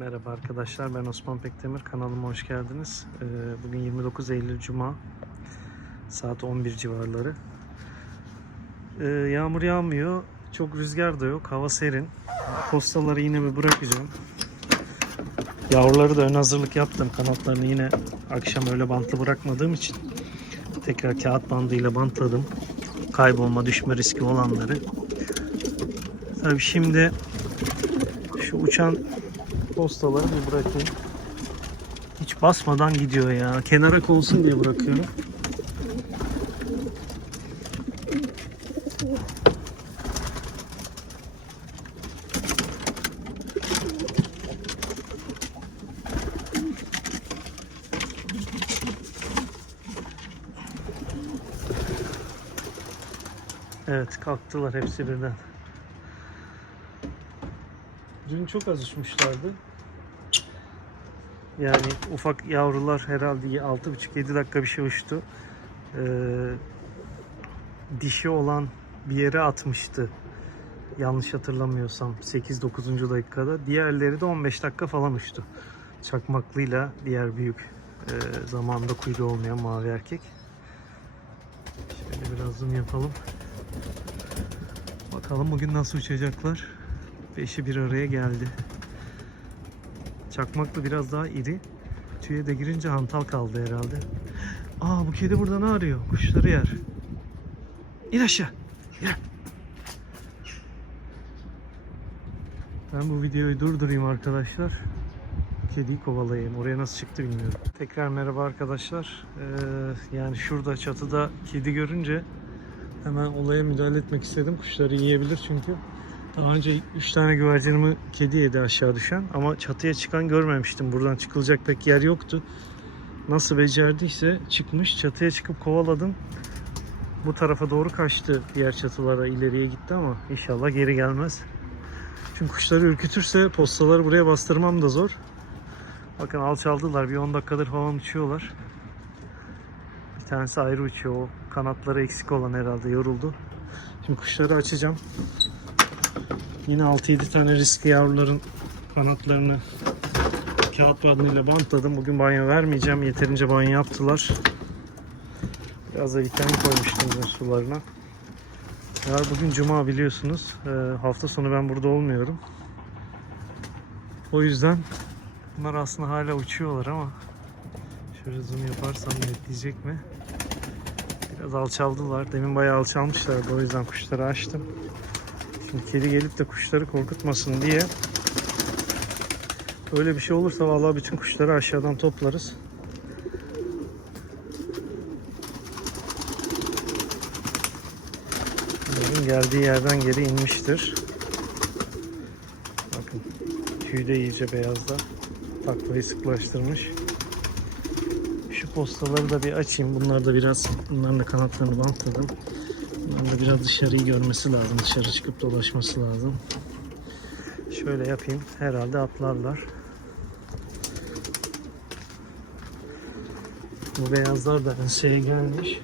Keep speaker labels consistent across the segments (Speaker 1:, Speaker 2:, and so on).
Speaker 1: Merhaba arkadaşlar ben Osman Pekdemir kanalıma hoş geldiniz. Ee, Bugün 29 Eylül Cuma saat 11 civarları. Ee, Yağmur yağmıyor, çok rüzgar da yok, hava serin. Postaları yine bir bırakacağım. Yavruları da ön hazırlık yaptım. Kanatlarını yine akşam öyle bantlı bırakmadığım için tekrar kağıt bandıyla bantladım. Kaybolma, düşme riski olanları. Tabii şimdi şu uçan postaları bir bırakayım. Hiç basmadan gidiyor ya. Kenara konsun diye bırakıyorum. Evet kalktılar hepsi birden. Dün çok az uçmuşlardı. Yani ufak yavrular herhalde 6,5-7 dakika bir şey uçtu. Ee, dişi olan bir yere atmıştı. Yanlış hatırlamıyorsam 8-9. dakikada. Diğerleri de 15 dakika falan uçtu. Çakmaklıyla diğer büyük e, zamanda kuyruğu olmayan mavi erkek. Şöyle biraz zoom yapalım. Bakalım bugün nasıl uçacaklar. Beşi bir araya geldi. Çakmaklı biraz daha iri. Tüye de girince hantal kaldı herhalde. Aa bu kedi burada ne arıyor? Kuşları yer. İn aşağı. Gel. Ben bu videoyu durdurayım arkadaşlar. Kediyi kovalayayım. Oraya nasıl çıktı bilmiyorum. Tekrar merhaba arkadaşlar. Ee, yani şurada çatıda kedi görünce hemen olaya müdahale etmek istedim. Kuşları yiyebilir çünkü. Daha önce 3 tane güvercinimi kedi yedi aşağı düşen ama çatıya çıkan görmemiştim. Buradan çıkılacak pek yer yoktu. Nasıl becerdiyse çıkmış. Çatıya çıkıp kovaladım. Bu tarafa doğru kaçtı. Diğer çatılara ileriye gitti ama inşallah geri gelmez. Çünkü kuşları ürkütürse postaları buraya bastırmam da zor. Bakın alçaldılar. Bir 10 dakikadır falan uçuyorlar. Bir tanesi ayrı uçuyor. O kanatları eksik olan herhalde yoruldu. Şimdi kuşları açacağım. Yine 6-7 tane riskli yavruların kanatlarını kağıt bandıyla bantladım. Bugün banyo vermeyeceğim. Yeterince banyo yaptılar. Biraz da vitamin koymuştum sularına. Ya bugün cuma biliyorsunuz. Ee, hafta sonu ben burada olmuyorum. O yüzden bunlar aslında hala uçuyorlar ama şöyle zoom yaparsam netleyecek mi? Biraz alçaldılar. Demin bayağı alçalmışlardı. O yüzden kuşları açtım. Kedi gelip de kuşları korkutmasın diye öyle bir şey olursa vallahi bütün kuşları aşağıdan toplarız. Bunların geldiği yerden geri inmiştir. Bakın tüy de iyice beyazda. Taklayı sıklaştırmış. Şu postaları da bir açayım. Bunlar da biraz, bunların da kanatlarını bantladım. Bunların da biraz dışarıyı görmesi lazım. Dışarı çıkıp dolaşması lazım. Şöyle yapayım. Herhalde atlarlar. Bu beyazlar da şeye gelmiş.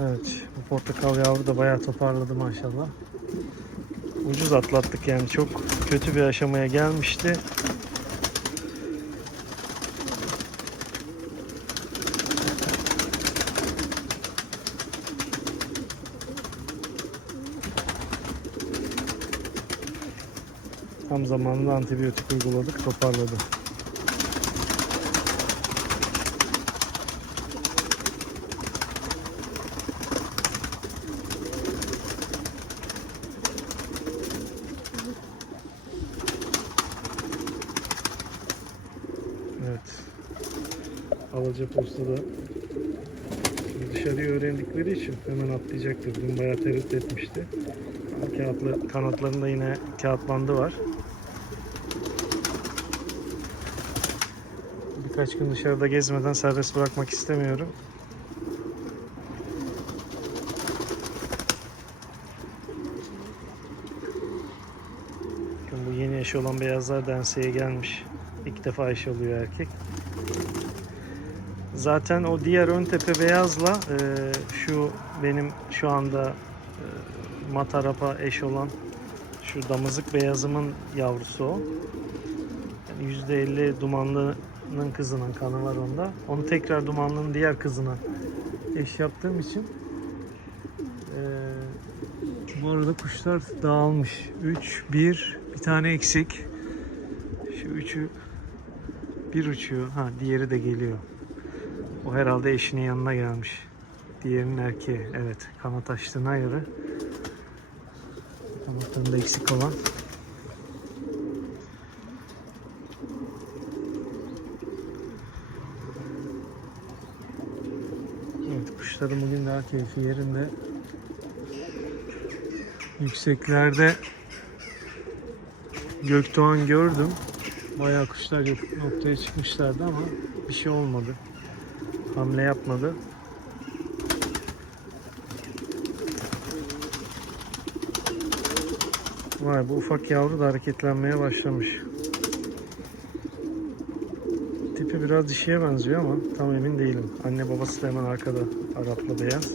Speaker 1: Evet, bu portakal yavru da bayağı toparladı maşallah. Ucuz atlattık yani çok kötü bir aşamaya gelmişti. Tam zamanında antibiyotik uyguladık, toparladı. Evet. Alaca postada dışarıyı öğrendikleri için hemen atlayacaktır. Dün bayağı tereddüt etmişti. Kağıtla, kanatlarında yine kağıt bandı var. Birkaç gün dışarıda gezmeden serbest bırakmak istemiyorum. Bakın bu yeni eşi olan beyazlar da enseye gelmiş. İlk defa eş oluyor erkek. Zaten o diğer ön tepe beyazla e, şu benim şu anda e, matarapa eş olan şu damızlık beyazımın yavrusu o. Yani %50 dumanlının kızının kanı var onda. Onu tekrar dumanlının diğer kızına eş yaptığım için e, bu arada kuşlar dağılmış. 3, 1, bir tane eksik. Şu üçü bir uçuyor. Ha diğeri de geliyor. O herhalde eşinin yanına gelmiş. Diğerinin erkeği. Evet. Kanat açtığına göre. Kanatlarında eksik olan. Evet kuşların bugün daha keyfi yerinde. Yükseklerde Gökdoğan gördüm. Bayağı kuşlar noktaya çıkmışlardı ama bir şey olmadı. Hamle yapmadı. Vay bu ufak yavru da hareketlenmeye başlamış. Tipi biraz dişiye benziyor ama tam emin değilim. Anne babası da hemen arkada Arap'la beyaz.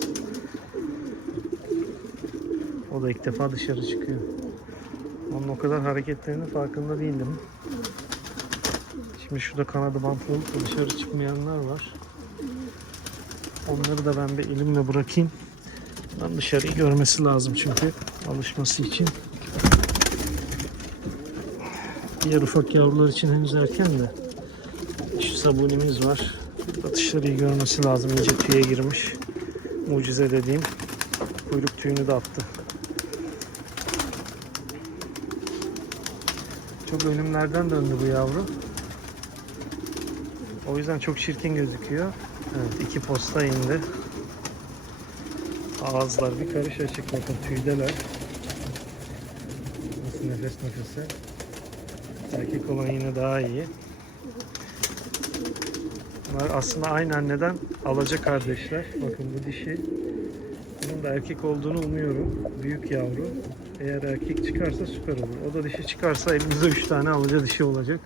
Speaker 1: O da ilk defa dışarı çıkıyor. Onun o kadar hareketlerinin farkında değildim. Şimdi şurada kanadı bantlı dışarı çıkmayanlar var. Onları da ben bir elimle bırakayım. Ben dışarıyı görmesi lazım çünkü alışması için. Diğer ufak yavrular için henüz erken de. Şu sabunimiz var. Dışarıyı görmesi lazım. İyice tüye girmiş. Mucize dediğim. Kuyruk tüyünü de attı. Çok ölümlerden döndü bu yavru. O yüzden çok çirkin gözüküyor. Evet iki posta indi. Ağızlar bir karış açık bakın tüydeler. Nasıl nefes nefese. Erkek olan yine daha iyi. Bunlar aslında aynı anneden alaca kardeşler. Bakın bu dişi. Bunun da erkek olduğunu umuyorum. Büyük yavru. Eğer erkek çıkarsa süper olur. O da dişi çıkarsa elimizde 3 tane alaca dişi olacak.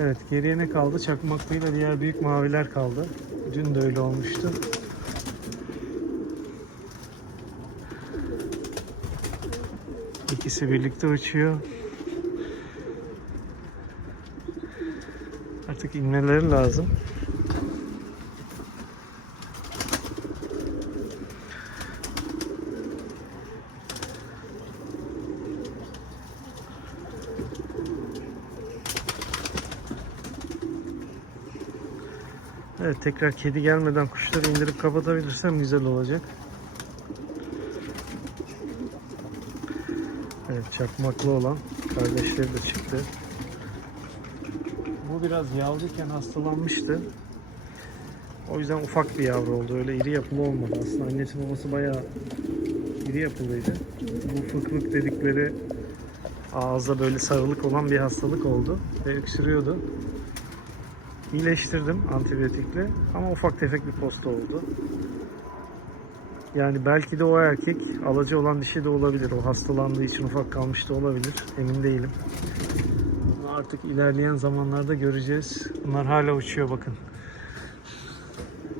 Speaker 1: Evet geriye ne kaldı? Çakmaklıyla diğer büyük maviler kaldı. Dün de öyle olmuştu. İkisi birlikte uçuyor. Artık inmeleri lazım. Evet tekrar kedi gelmeden kuşları indirip kapatabilirsem güzel olacak. Evet çakmaklı olan kardeşleri de çıktı. Bu biraz yavruyken hastalanmıştı. O yüzden ufak bir yavru oldu. Öyle iri yapılı olmadı. Aslında annesi babası bayağı iri yapılıydı. Bu fıklık dedikleri ağızda böyle sarılık olan bir hastalık oldu. Ve öksürüyordu. İyileştirdim antibiyotikle ama ufak tefek bir posta oldu. Yani belki de o erkek alıcı olan dişi de olabilir. O hastalandığı için ufak kalmış da olabilir. Emin değilim. Bunu artık ilerleyen zamanlarda göreceğiz. Bunlar hala uçuyor bakın.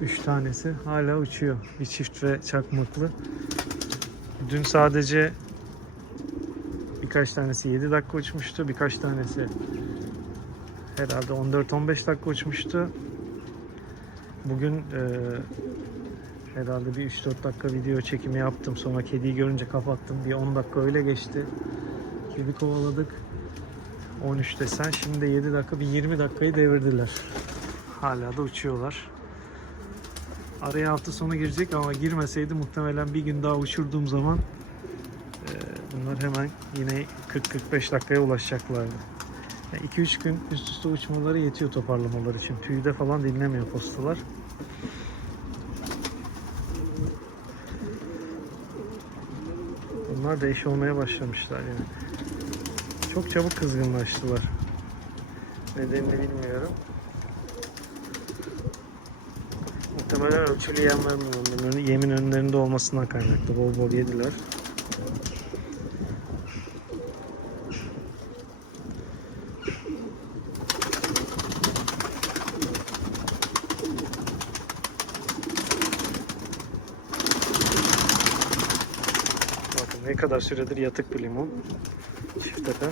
Speaker 1: Üç tanesi hala uçuyor. Bir çift ve çakmaklı. Dün sadece birkaç tanesi 7 dakika uçmuştu. Birkaç tanesi herhalde 14-15 dakika uçmuştu. Bugün e, herhalde bir 3-4 dakika video çekimi yaptım. Sonra kediyi görünce kapattım. Bir 10 dakika öyle geçti. Kedi kovaladık. 13 desen şimdi de 7 dakika bir 20 dakikayı devirdiler. Hala da uçuyorlar. Araya hafta sonu girecek ama girmeseydi muhtemelen bir gün daha uçurduğum zaman e, bunlar hemen yine 40-45 dakikaya ulaşacaklardı. 2-3 gün üst üste uçmaları yetiyor toparlamalar için. Tüyde falan dinlemiyor postalar. Bunlar da eş olmaya başlamışlar yani. Çok çabuk kızgınlaştılar. Nedenini bilmiyorum. Muhtemelen ölçülü yem vermiyorum. Yemin önlerinde olmasından kaynaklı. Bol bol yediler. Kadar süredir yatık bir limon. Çift tepe.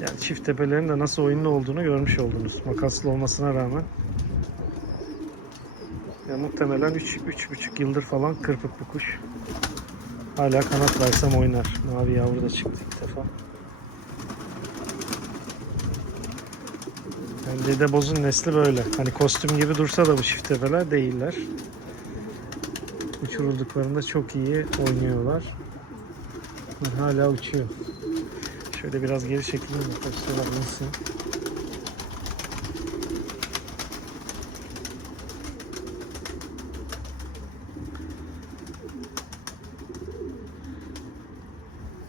Speaker 1: Yani çift tepelerin de nasıl oyunlu olduğunu görmüş oldunuz. Makaslı olmasına rağmen. Ya muhtemelen 3 3,5 yıldır falan kırpık bu kuş. Hala kanat versem oynar. Mavi yavru da çıktı ilk defa. Yani Dede Boz'un nesli böyle. Hani kostüm gibi dursa da bu çift tepeler değiller. Uçurulduklarında çok iyi oynuyorlar. Hala uçuyor. Şöyle biraz geri de postalar nasıl.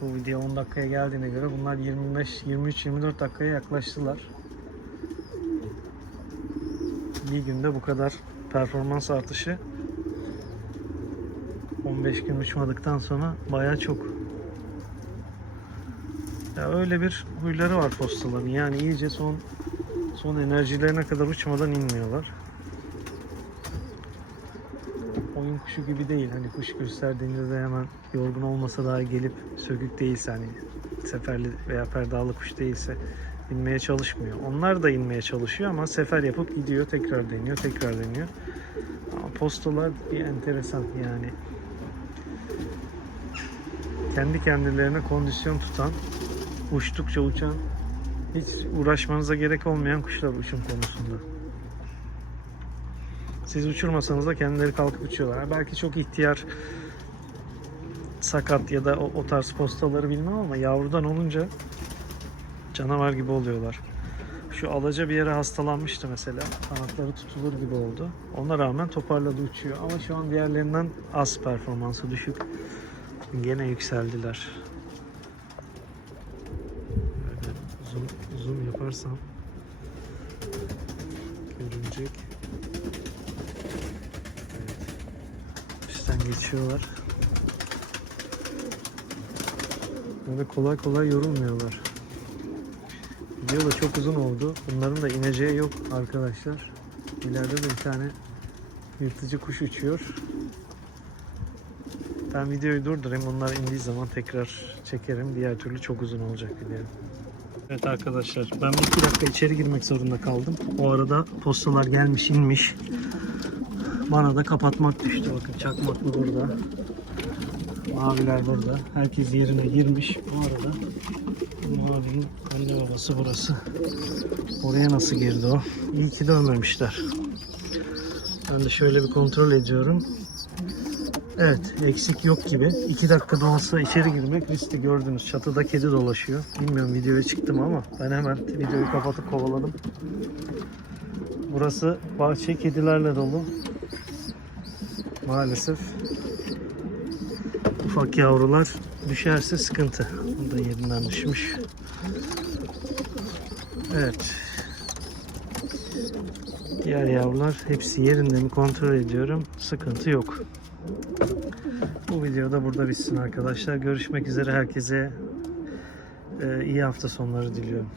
Speaker 1: Bu video 10 dakikaya geldiğine göre bunlar 25 23 24 dakikaya yaklaştılar. Bir günde bu kadar performans artışı 15 gün uçmadıktan sonra bayağı çok. Ya öyle bir huyları var postaların. Yani iyice son son enerjilerine kadar uçmadan inmiyorlar. Oyun kuşu gibi değil. Hani kuş gösterdiğinde de hemen yorgun olmasa daha gelip sökük değilse hani seferli veya perdalı kuş değilse inmeye çalışmıyor. Onlar da inmeye çalışıyor ama sefer yapıp gidiyor, tekrar deniyor, tekrar deniyor. Ama postalar bir enteresan yani. Kendi kendilerine kondisyon tutan, uçtukça uçan, hiç uğraşmanıza gerek olmayan kuşlar uçum konusunda. Siz uçurmasanız da kendileri kalkıp uçuyorlar. Belki çok ihtiyar sakat ya da o, o tarz postaları bilmem ama yavrudan olunca canavar gibi oluyorlar. Şu alaca bir yere hastalanmıştı mesela. Kanatları tutulur gibi oldu. Ona rağmen toparladı uçuyor. Ama şu an diğerlerinden az performansı düşük. Gene yükseldiler. Böyle zoom, zoom yaparsam görünecek. Evet. Üstten geçiyorlar. Böyle kolay kolay yorulmuyorlar. Video da çok uzun oldu. Bunların da ineceği yok arkadaşlar. İleride de bir tane yırtıcı kuş uçuyor. Ben videoyu durdurayım. Bunlar indiği zaman tekrar çekerim. Diğer türlü çok uzun olacak video. Evet arkadaşlar ben bir iki dakika içeri girmek zorunda kaldım. O arada postalar gelmiş inmiş. Bana da kapatmak düştü. Bakın çakmaklı burada. Maviler burada. Herkes yerine girmiş. Bu arada mavinin anne babası burası. Oraya nasıl girdi o? İyi ki dönmemişler. Ben de şöyle bir kontrol ediyorum. Evet, eksik yok gibi. 2 dakikada olsa içeri girmek riskli gördünüz. Çatıda kedi dolaşıyor. Bilmiyorum videoya çıktım ama ben hemen videoyu kapatıp kovaladım. Burası bahçe kedilerle dolu. Maalesef ufak yavrular düşerse sıkıntı. Bu da yerinden düşmüş. Evet. Diğer yavrular hepsi yerinde mi kontrol ediyorum. Sıkıntı yok. Bu video da burada bitsin arkadaşlar. Görüşmek üzere herkese e, iyi hafta sonları diliyorum.